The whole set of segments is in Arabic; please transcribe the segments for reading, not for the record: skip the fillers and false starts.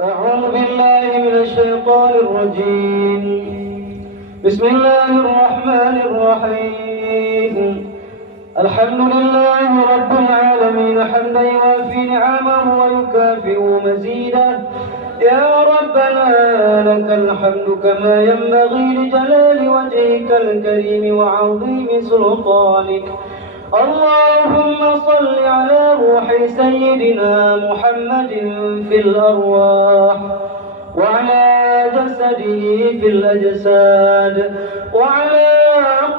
أعوذ بالله من الشيطان الرجيم. بسم الله الرحمن الرحيم. الحمد لله رب العالمين حمدا يوافي نعمه ويكافئ مزيده. يا ربنا لك الحمد كما ينبغي لجلال وجهك الكريم وعظيم سلطانك. اللهم صل على روح سيدنا محمد في الأرواح، وعلى جسده في الأجساد، وعلى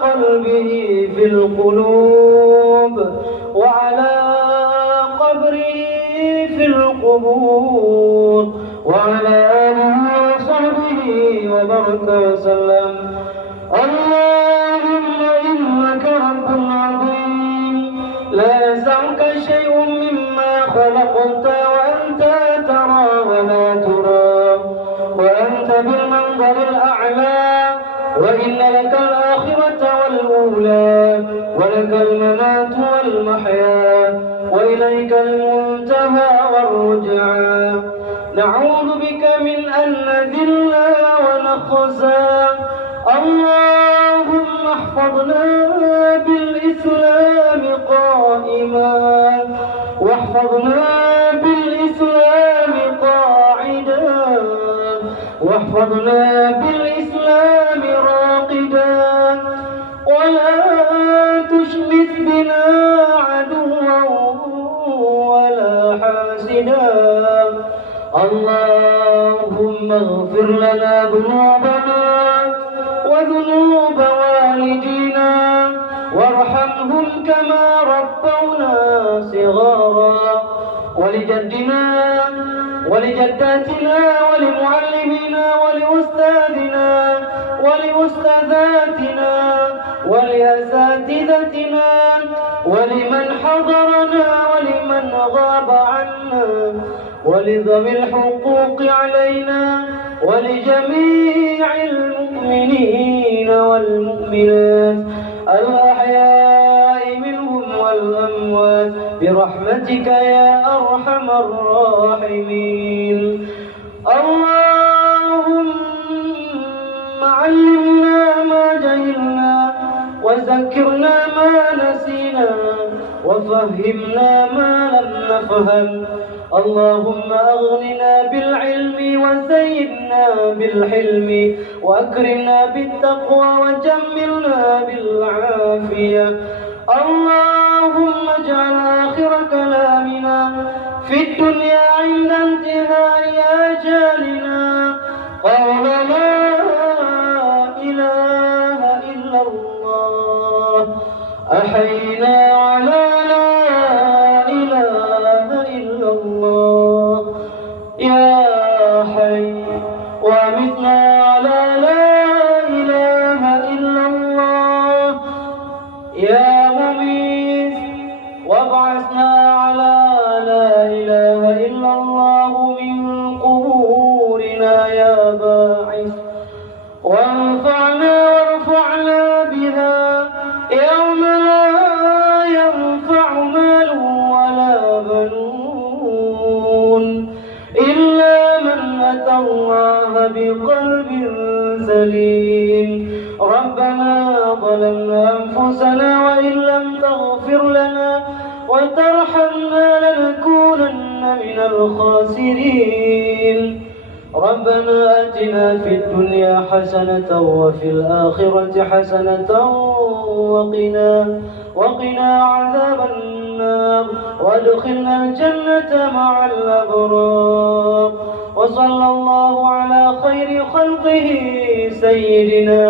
قلبه في القلوب، وعلى قبره في القبور، وعلى آله وصحبه وبارك وسلم. اللهم إنك رب عظيم لا يسعك شيء مما خلقت وأنت ترى ولا ترى، وأنت بالمنظر الأعلى، وإن لك الآخرة والأولى، ولك الممات والمحيا، وإليك المنتهى والرجعى. نعوذ بك من أن نذل ونخزى. اللهم احفظنا بالإسلام قائما، واحفظنا بالإسلام قاعدا، واحفظنا بالإسلام راقدا، ولا تشمت بنا عدوا ولا حاسدا. اللهم اغفر لنا ذنوبنا وذنوب والدينا، وارحمهم كما ربونا صغارا. ولجدنا ولجداتنا ولمعلمينا ولأستاذنا ولأستاذاتنا ولأساتذتنا ولمن حضرنا ولمن غاب عنا، ولذوي الحقوق علينا، ولجميع المؤمنين والمؤمنات الأحياء منهم والأموات برحمتك يا أرحم الراحمين. اللهم علمنا ما جهلنا، وذكرنا ما نسينا، وفهمنا ما لم نفهم. اللهم أغننا بالعلم وزيدنا بالحلم، وأكرمنا بالتقوى وجملنا بالعافية. اللهم اجعل آخر كلامنا في الدنيا عند انتهاء آجالنا قول لا إله إلا الله. أحينا على لا إله إلا الله يا حي، ومتنا على لا إله إلا الله يا مميت، وابعثنا على لا إله إلا الله من قبورنا يا باعث، وانفعنا وارفعنا بها يوم لا ينفع مال ولا بنون إلا من أتى الله بقلب سليم. ربنا ظلمنا أنفسنا وإن لم تغفر لنا وترحمنا لنكونن من الخاسرين. ربنا آتنا في الدنيا حسنة وفي الآخرة حسنة وقنا عذاب النار، وادخلنا الجنة مع الأبرار. وصلى الله على خير خلقه سيدنا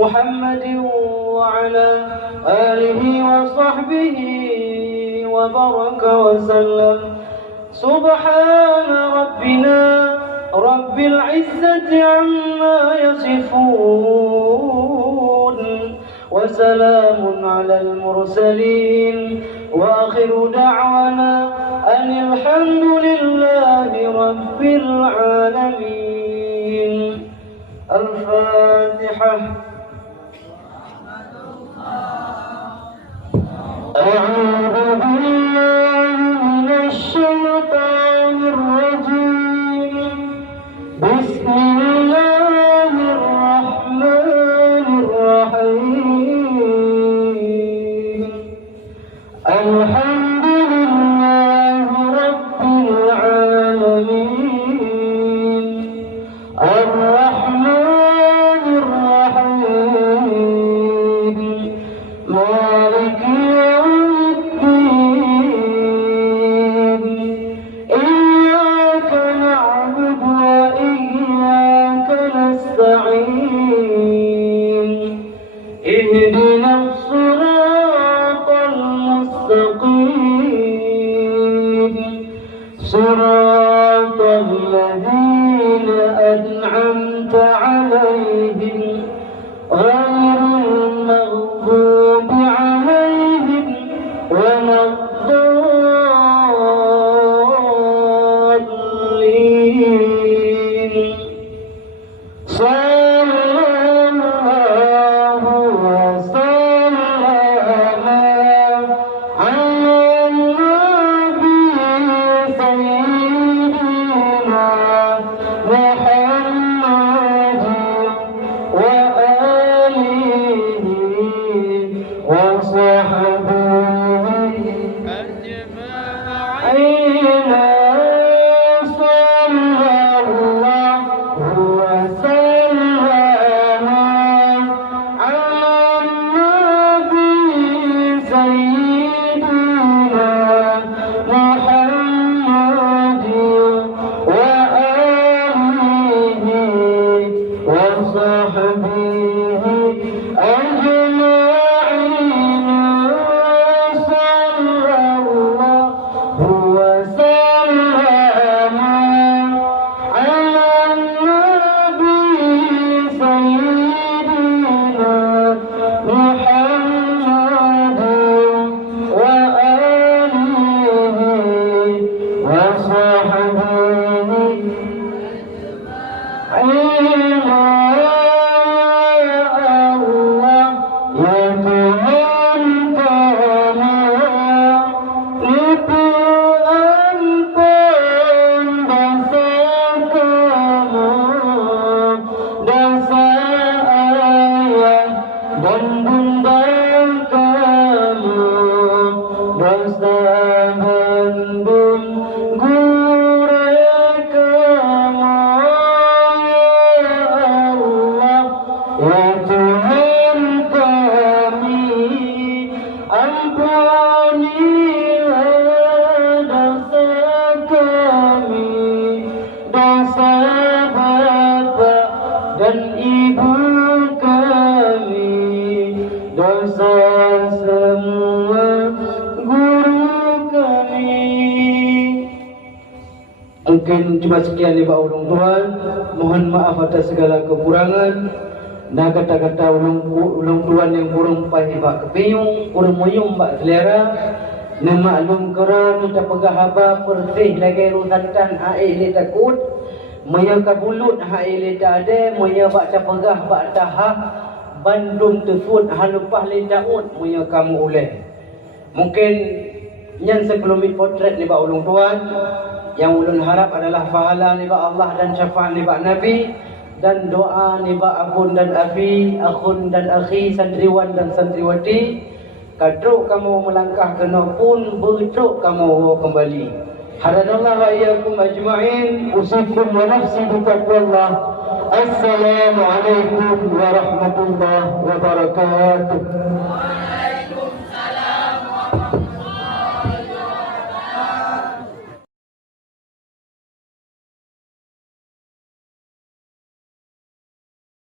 محمد وعلى آله وصحبه وبارك وسلم. سبحان ربنا رب العزة عما يصفون، وسلام على المرسلين، وآخر دعوانا أن الحمد لله رب العالمين. الفاتحة. اهدنا الصراط المستقيم صراط الذين أنعمت عليهم غير المغضوب عليهم ولا الضالين صلى الله وسلم على النبي سيدنا محمد وآله وصحبه أجمعين صلى الله وسلم على النبي سيدنا محمد وآله وصحبه أجمعين صلى الله وسلم على النبي سيدنا محمد وآله وصحبه أجمعين dan ibu kami, dosa semua guru kami. Mungkin cuma sekian ni Pak Ulung Tuan. Mohon maaf atas segala kekurangan. Nah kata-kata ulung Tuan yang kurang pahit Pak Kepiung, kurang muyung Pak Selera. Nah maklum kerana tak pegah haba persih lagi rusatan air li takut. Maya kabulut hai li tak ada, maya bak tak pegah bak tahap bandung tefut halupah li daud maya kamu oleh. Mungkin yang sebelum potret ni Pak Ulung Tuan, yang ulun harap adalah pahala ni Pak Allah dan syafaat ni Pak Nabi dan doa ni Pak Abun dan Abi, akhun dan akhi, santriwan dan santriwati. Kadruk kamu melangkah kena pun bertruk kamu kembali. Hadanallah wa iyyakum ajma'in. Usikum wa nafsi bitaqwallah. Assalamualaikum warahmatullahi wabarakatuh.